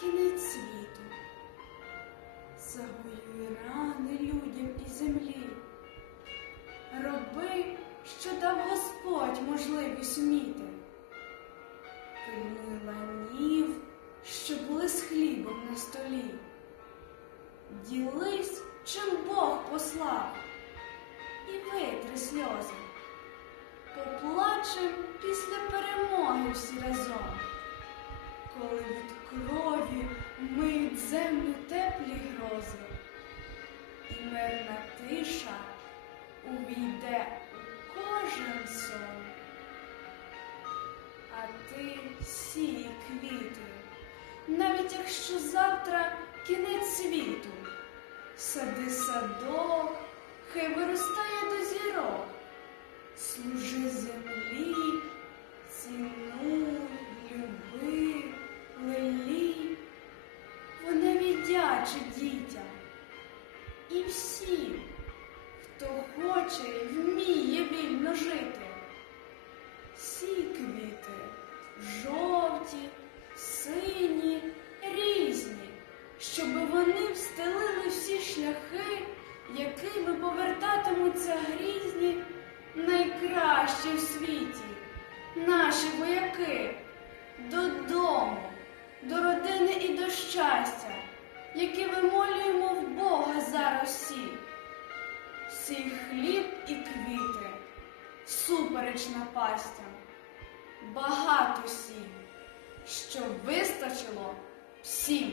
кінець світу, загоюй рани людям і землі. Роби, що дав Господь можливість вміти. Пильнуй ланів, що були з хлібом на столі. Ділись, чим Бог послав, і витри сльози. Поплачем після перемоги всі разом. Теплі і мирна тиша увійде у кожен сон. А ти сій квіти, навіть якщо завтра кінець світу, сади садок, хай виростає до зірок, віддячить дітям і всім, хто хоче і вміє вільно жити. Всі квіти жовті, сині, різні, щоб вони встелили всі шляхи, якими повертатимуться грізні, найкращі в світі, наші вояки, додому, до родини і до щастя, яке вимолюємо в Бога зараз всі. Сій хліб і квіти, супереч напастям, багато сій, щоб вистачило всім.